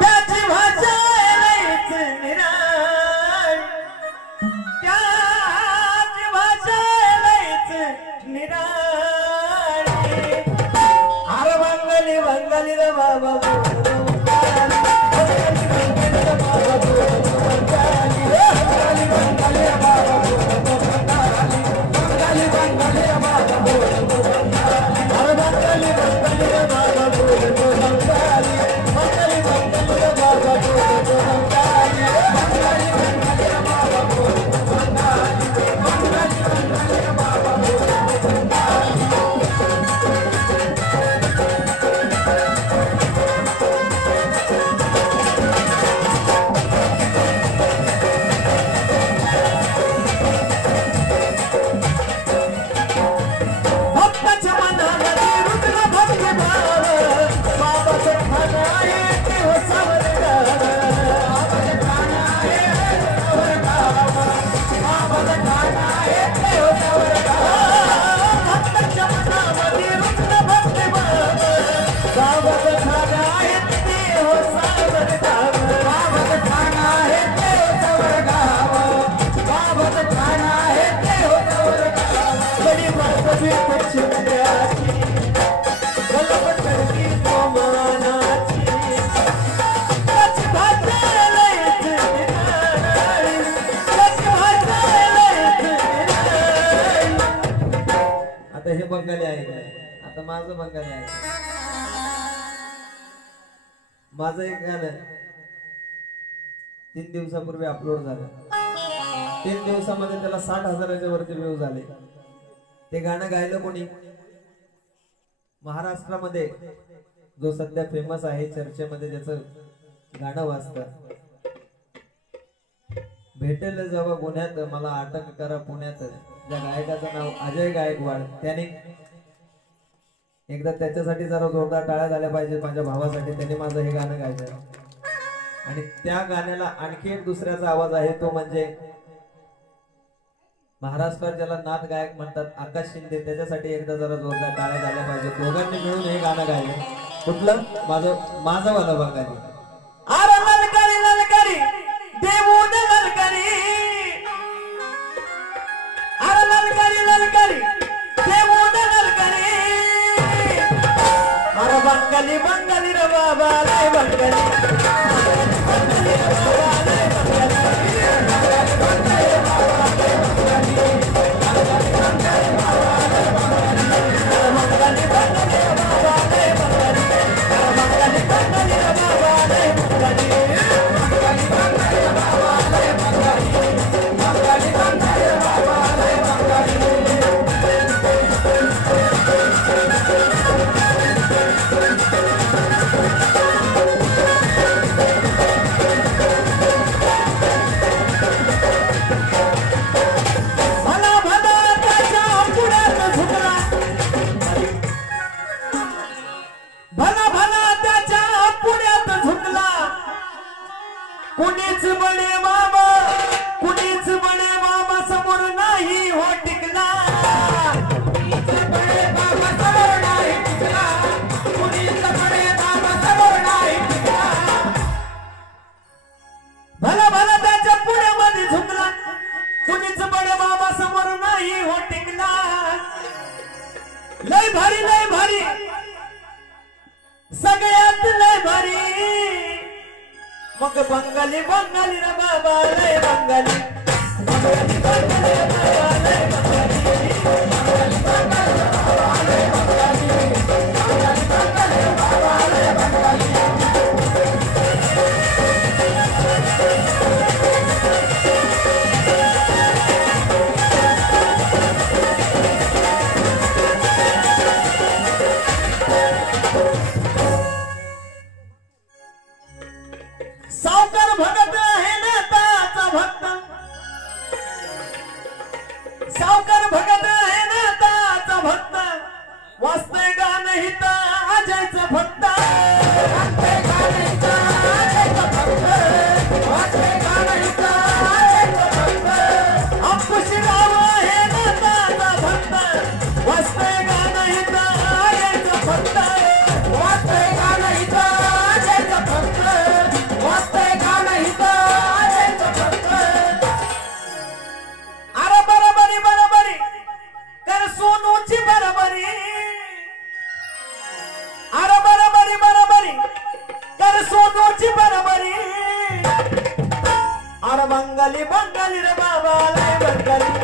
त्याची भाषा लयच निराळ, त्याची भाषा लयच निराळ. अरे बंगाली बंगाली रे बाबा बंगाली आहे काय? आता माझं बंगाली आहे. माझं एक गाणं 3 दिवसापूर्वी अपलोड झालं. 3 दिवसामध्ये त्याला 60,000च्या वरती व्ह्यू झाले. ते गाणं गायलं कोणी? महाराष्ट्रामध्ये जो सध्या फेमस आहे, चर्चेमध्ये ज्याचं गाणं वाजतं, भेटेल जेव्हा गुन्ह्यात मला अटक करा पुण्यात, ज्या गायकाचं नाव अजय गायकवाड. त्याने एकदा त्याच्यासाठी जरा जोरदार टाळ्या झाल्या पाहिजे. माझ्या भावासाठी त्याने माझं हे गाणं गायचं. आणि त्या गाण्याला आणखी एक दुसऱ्याचा आवाज आहे, तो म्हणजे महाराष्ट्रात ज्याला नाथ गायक म्हणतात, आकाश शिंदे. त्याच्यासाठी एकदा जरा जोरदार टाळ्या झाल्या पाहिजे. दोघांनी मिळून हे गाणं गायलं. कुठलं? माझं वाला बंगाली. अरे ललकारी ललकारी देऊन ललकारी, अरे ललकारी ललकारी देऊन ललकारी. अरे बंगाली बंगाली रे बाबा लय बंगाली, बंगाली रे बाबा लय बंगाली, बंगाली रे बाबा लय बंगाली, बंगाली बंगाली बाबा लय बंगाली, बंगाली बंगाली रे बाबा लय बंगाली, बंगाली बंगाली रे बाबा लय बंगाली, बंगाली बंगाली रे बाबा लय बंगाली, बंगाली बंगाली रे बाबा लय बंगाली. कुणीच बडे बाबा समोर नाही हो टिकला, कुणीच बडे बाबा समोर नाही टिकला, कुणीच बडे बाबा समोर नाही टिकला. भला भला त्याच्या पुण्यामध्ये झुकला, कुणीच बडे बाबा समोर नाही हो टिकला. लय भारी सगळ्यात लय भारी. मग बंगाली बंगाली रे बाबा लय बंगाली, बंगाली बंगाली रे बाबा लय बंगाली, बंगाली बंगाली रे बाबा लय बंगाली, बंगाली बंगाली रे बाबा लय बंगाली. सावकार भगत आहे नेताचा भक्त, सावकार भगत आहे नेताचा भक्त. वाचतंय गाणं हित अजयचं भक्त, वाचतंय गाणं हित अजयचं भक्त, वाचतंय गाणं हित अजयचं भक्त. अंकुशराव आहे नेताचा भक्त, वाचतंय गाणं हित अजयचं भक्त, वाचतंय अरे बंगाली बंगाली रे बाबा लय बंगाली